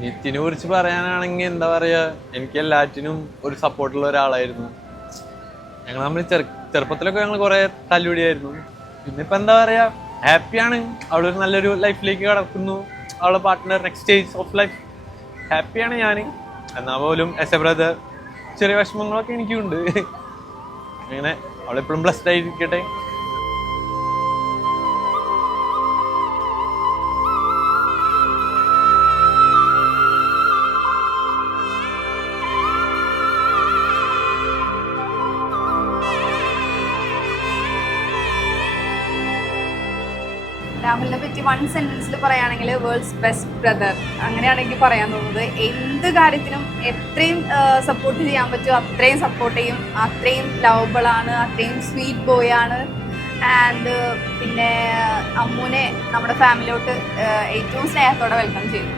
നിതിനെ കുറിച്ച് പറയാനാണെങ്കിൽ എന്താ പറയാ, എനിക്ക് എല്ലാറ്റിനും ഒരു സപ്പോർട്ടുള്ള ഒരാളായിരുന്നു. ഞങ്ങൾ നമ്മൾ ചെറുപ്പത്തിലൊക്കെ ഞങ്ങൾ കുറെ തല്ലുപിടിയായിരുന്നു. പിന്നെ ഇപ്പൊ എന്താ പറയാ, ഹാപ്പിയാണ്. അവളൊരു നല്ലൊരു ലൈഫിലേക്ക് കടക്കുന്നു. അവളുടെ partner next stage of life. ഹാപ്പിയാണ് ഞാൻ. എന്നാൽ പോലും ആസ് എ ബ്രദർ ചെറിയ വിഷമങ്ങളൊക്കെ എനിക്കുണ്ട്. അങ്ങനെ അവളെപ്പോഴും ബ്ലെസ്ഡ് ആയിരിക്കട്ടെ. രാഹുലിനെ പറ്റി വൺ സെന്റൻസിൽ പറയുകയാണെങ്കിൽ വേൾഡ്സ് ബെസ്റ്റ് ബ്രദർ, അങ്ങനെയാണെങ്കിൽ പറയാൻ തോന്നുന്നത്. എന്ത് കാര്യത്തിനും എത്രയും സപ്പോർട്ട് ചെയ്യാൻ പറ്റുമോ അത്രയും സപ്പോർട്ട് ചെയ്യും. അത്രയും ലവബിൾ ആണ്, അത്രയും സ്വീറ്റ് ബോയ് ആണ്. ആൻഡ് പിന്നെ അമ്മൂനെ നമ്മുടെ ഫാമിലിയോട്ട് ഏറ്റവും സ്നേഹത്തോടെ വെൽക്കം ചെയ്യും.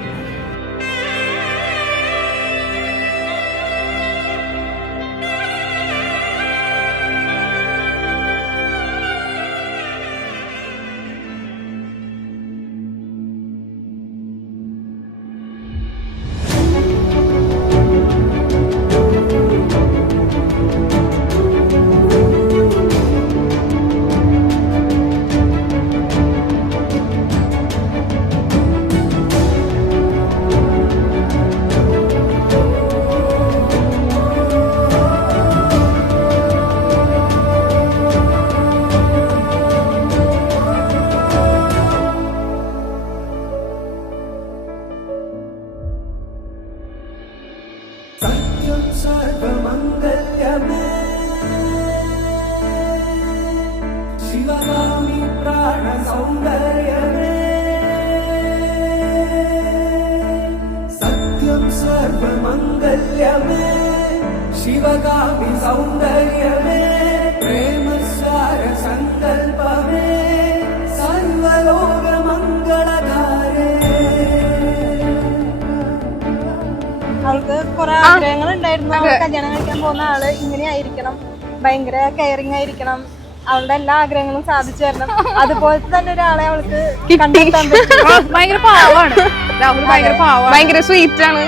शिवगामि सौन्दर्यमे प्रेमसार सङ्कल्पमे सर्वलोकमङ्गलधारे. അവൾക്ക് കുറെ ആഗ്രഹങ്ങൾ ഉണ്ടായിരുന്നു. അവൾ കല്യാണം കഴിക്കാൻ പോകുന്ന ആള് ഇങ്ങനെ ആയിരിക്കണം, ഭയങ്കര കെയറിങ് ആയിരിക്കണം, അവളുടെ എല്ലാ ആഗ്രഹങ്ങളും സാധിച്ചു തരണം. അതുപോലത്തെ തന്നെ ഒരാളെ അവൾക്ക് കണ്ടെത്താൻ പറ്റും. ഭയങ്കര പാവാണ് രാഹുൽ, ഭയങ്കര പാവാണ്, ഭയങ്കര സ്വീറ്റ് ആണ്.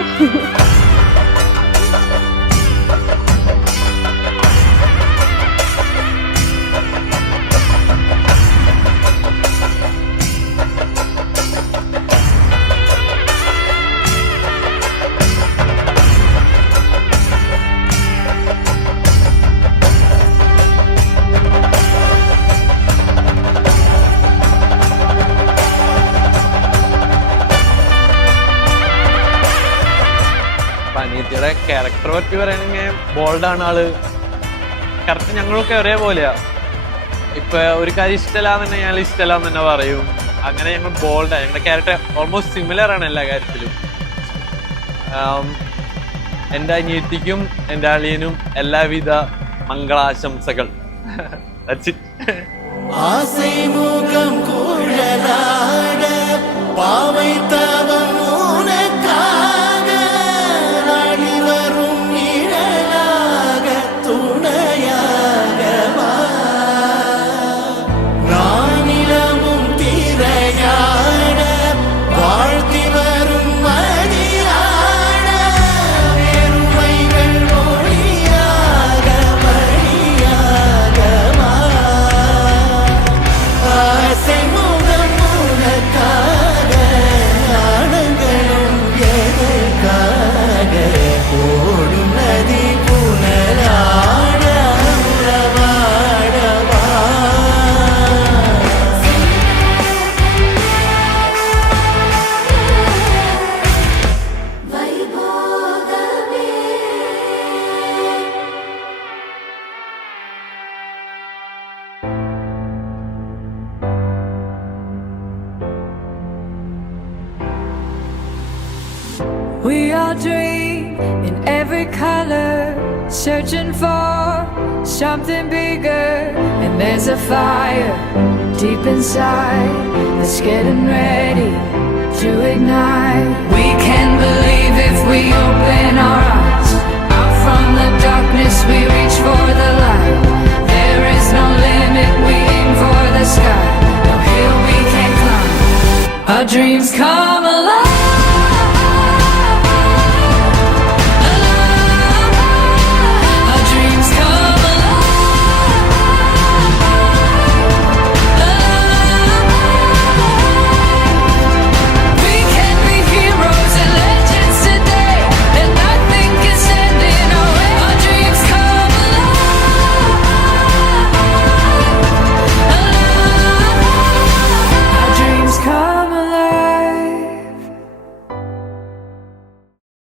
അനിയത്തിയുടെ ക്യാരക്ടറെ പറ്റി പറയുകയാണെങ്കിൽ ബോൾഡാണ് ആള്. കറക്റ്റ് ഞങ്ങളൊക്കെ ഒരേപോലെയാ. ഇപ്പൊ ഒരു കാര്യം ഇഷ്ടമല്ലാന്ന് ഞങ്ങൾ ഇഷ്ടമല്ലാന്ന് തന്നെ പറയും. അങ്ങനെ ഞങ്ങൾ ബോൾഡാണ്. ഞങ്ങളുടെ ക്യാരക്ടർ ഓൾമോസ്റ്റ് സിമിലർ ആണ് എല്ലാ കാര്യത്തിലും. എൻ്റെ അനിയത്തിക്കും എൻ്റെ അളിയനും എല്ലാവിധ മംഗളാശംസകൾ. That's it. We all dream in every color, searching for something bigger. And there's a fire deep inside that's getting ready to ignite. We can believe if we open our eyes. Out from the darkness we reach for